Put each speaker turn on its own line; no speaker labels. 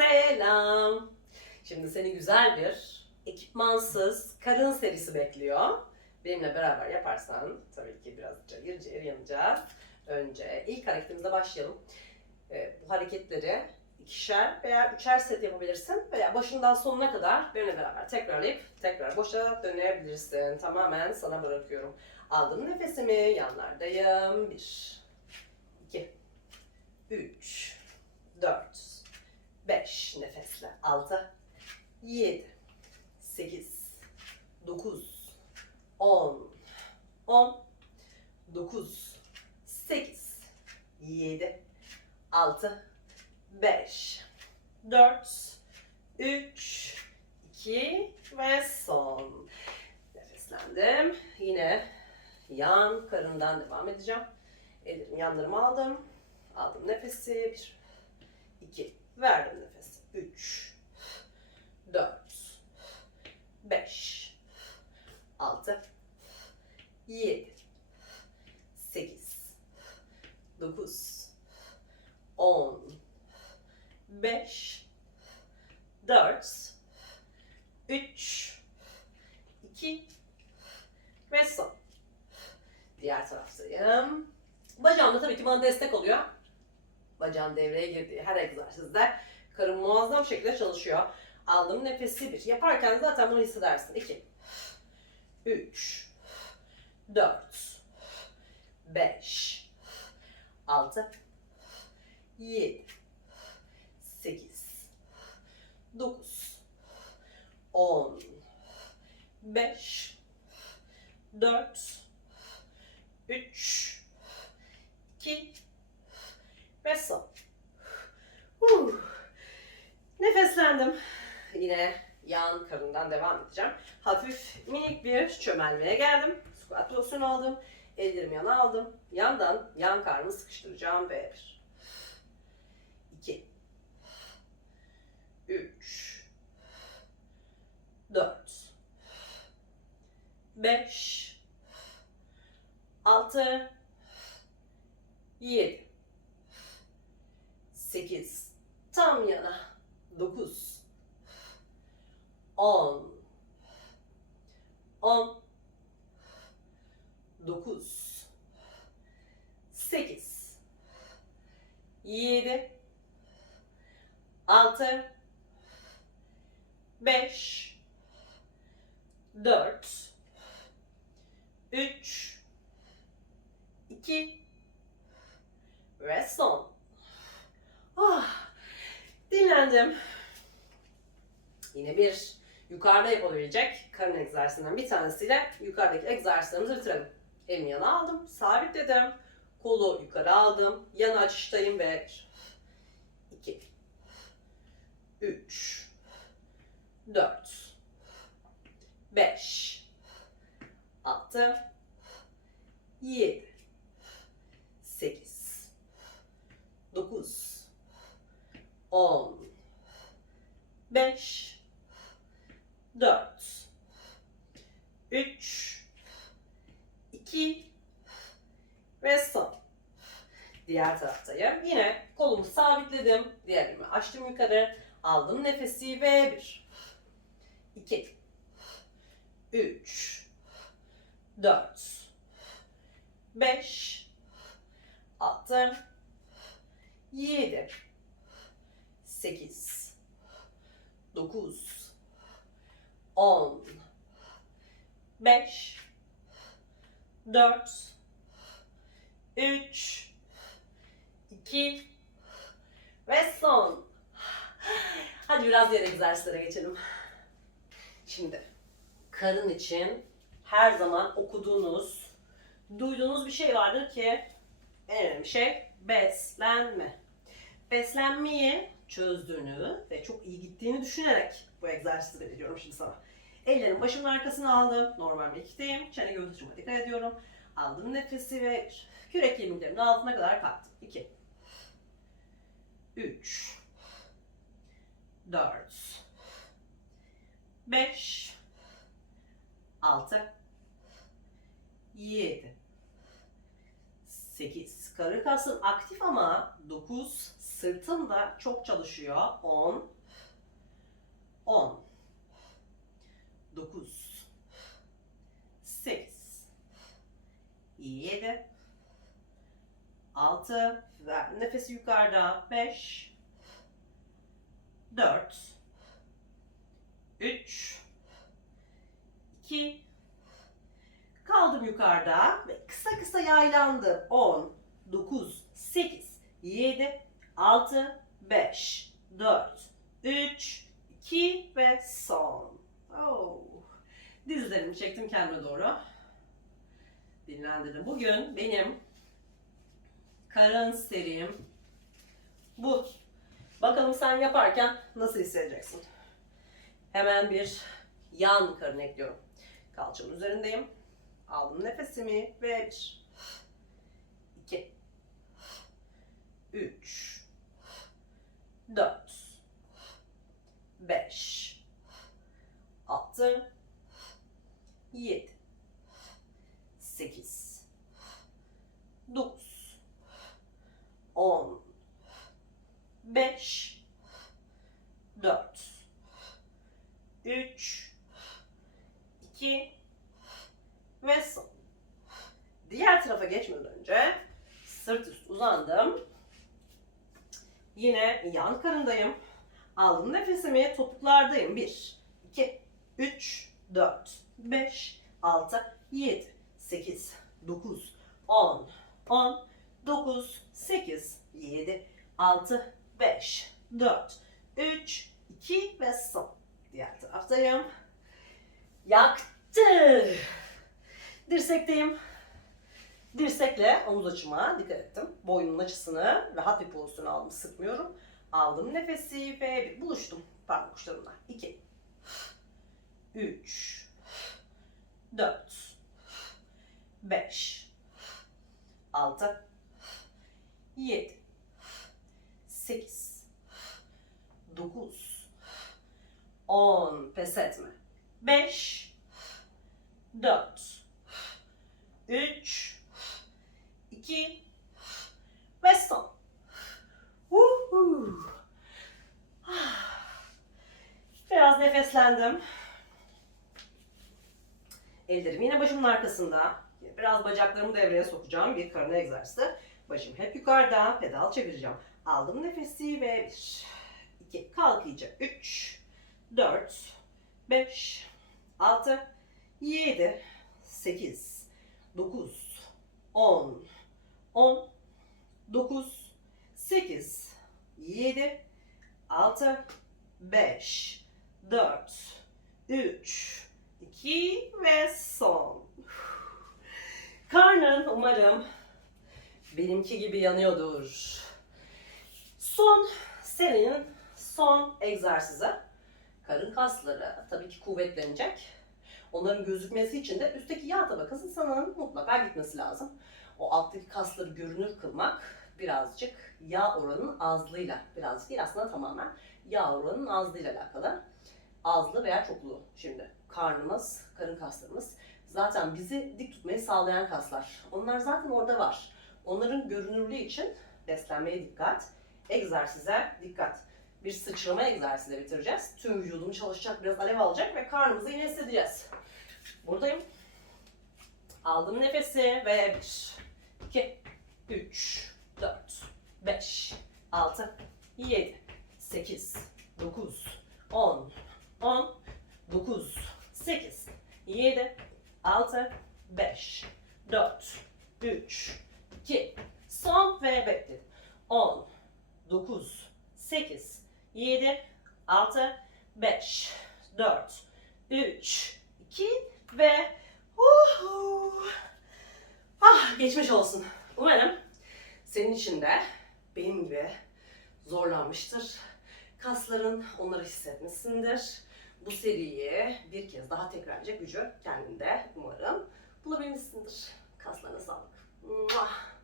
Selam. Şimdi seni güzel bir ekipmansız karın serisi bekliyor. Benimle beraber yaparsan tabii ki biraz cayır yanacağız. Önce ilk hareketimize başlayalım. Ee, bu hareketleri ikişer veya üçer set yapabilirsin veya başından sonuna kadar benimle beraber tekrarlayıp tekrar boşa dönebilirsin. Tamamen sana bırakıyorum. Aldım nefesimi, yanlardayım. Bir, iki, üç, dört, 5 nefesle 6 7 8 9 10 10 9 8 7 6 5 4 3 2 ve son. Nefeslendim. Yine yan karından devam edeceğim. Ellerimi yanlarıma aldım. Aldım nefesi. 1 2 Verdim nefes. 3 4 5 6 7 8 9 10 5 4 3 2 ve son. Diğer taraftayım. Bacağım da tabii ki bana destek oluyor bacağın devreye girdiği her egzersizde karın muazzam şekilde çalışıyor. Aldım nefesi bir. Yaparken zaten bunu hissedersin. 2 3 4 5 6 7 8 9 10 5 4 3 2 son. Huh. Nefeslendim. Yine yan karından devam edeceğim. Hafif minik bir çömelmeye geldim. Squat pozisyonu aldım. Ellerimi yana aldım. Yandan yan karnımı sıkıştıracağım ve bir. iki, Üç. Dört. Beş. Altı. Yedi. 8 tam yana 9 10 10 9 8 7 6 5 4 3 2 ve son. Ah, dinlendim. Yine bir yukarıda yapılabilecek karın egzersizinden bir tanesiyle yukarıdaki egzersizlerimizi bitirelim. Elimi yana aldım, sabitledim. Kolu yukarı aldım. Yan açıştayım ve 2 3 4 5 6 7 8 9 10 5 4 3 2 ve son. Diğer taraftayım. Yine kolumu sabitledim. Diğer elimi açtım yukarı. Aldım nefesi ve 1 2 3 4 5 6 7 8 9 10 5 4 3 2 ve son. Hadi biraz diğer egzersizlere geçelim. Şimdi karın için her zaman okuduğunuz, duyduğunuz bir şey vardır ki en önemli şey beslenme. Beslenmeyi çözdüğünü ve çok iyi gittiğini düşünerek bu egzersizi veriyorum şimdi sana. Ellerim başımın arkasına aldım. Normal meklikteyim. Çene göğüs açıma dikkat ediyorum. Aldım nefesi ve bir. Kürek kemiklerimin altına kadar kalktım. 2 3 4 5 6 7 8 karın kasın aktif ama 9 Sırtım da çok çalışıyor. 10 10 9 8 7 6 ver. Nefesi yukarıda. 5 4 3 2 kaldım yukarıda ve kısa kısa yaylandı. 10 9 8 7 6 5 4 3 2 ve son. Oh. Dizlerimi çektim kendime doğru. Dinlendirdim. Bugün benim karın serim bu. Bakalım sen yaparken nasıl hissedeceksin? Hemen bir yan karın ekliyorum. Kalçamın üzerindeyim. Aldım nefesimi ve bir, iki, üç, dört, beş, altı, yedi, sekiz, dokuz, on, beş, dört, üç, iki ve son. Diğer tarafa geçmeden önce sırt üstü uzandım. Yine yan karındayım. Aldım nefesimi topuklardayım. 1, 2, 3, 4, 5, 6, 7, 8, 9, 10, 10, 9, 8, 7, 6, 5, 4, 3, 2 ve son. Diğer taraftayım. Yaktı. Dirsekteyim. Dirsekle omuz açıma dikkat ettim. Boynumun açısını rahat bir pozisyon aldım. Sıkmıyorum. Aldım nefesi ve bir buluştum parmak uçlarımla. 2 3 4 5 6 7 8 9 10 pes etme. 5 4 3 2 ve son. Biraz nefeslendim. Ellerim yine başımın arkasında. Biraz bacaklarımı devreye sokacağım. Bir karın egzersizi. Başım hep yukarıda. Pedal çevireceğim. Aldım nefesi ve bir, iki, kalk iyice. Üç, dört, beş, altı, yedi, sekiz, dokuz, on, on, dokuz, sekiz, yedi, altı, beş, dört, üç, iki ve son. Karnın umarım benimki gibi yanıyordur. Son senin son egzersizi. Karın kasları tabii ki kuvvetlenecek. Onların gözükmesi için de üstteki yağ tabakası sana mutlaka gitmesi lazım. O alttaki kasları görünür kılmak birazcık yağ oranının azlığıyla, birazcık değil aslında tamamen yağ oranının azlığıyla alakalı. Azlı veya çokluğu şimdi. Karnımız, karın kaslarımız zaten bizi dik tutmayı sağlayan kaslar. Onlar zaten orada var. Onların görünürlüğü için beslenmeye dikkat, egzersize dikkat. Bir sıçrama egzersizi bitireceğiz. Tüm vücudum çalışacak, biraz alev alacak ve karnımızı yine hissedeceğiz. Buradayım. Aldım nefesi ve 1, 2, 3, 4, 5, 6, 7, 8, 9, 10, 10, 9, 8, 7, 6, 5, 4, 3, 2, son ve bekledim. 10, 9, 8, 7, 6, 5, 4, 3, 2 ve uhu. Ah geçmiş olsun. Umarım senin için de benim gibi zorlanmıştır. Kasların onları hissetmişsindir. Bu seriyi bir kez daha tekrar edecek gücü kendinde umarım bulabilmişsindir. Kaslarına sağlık. Muah.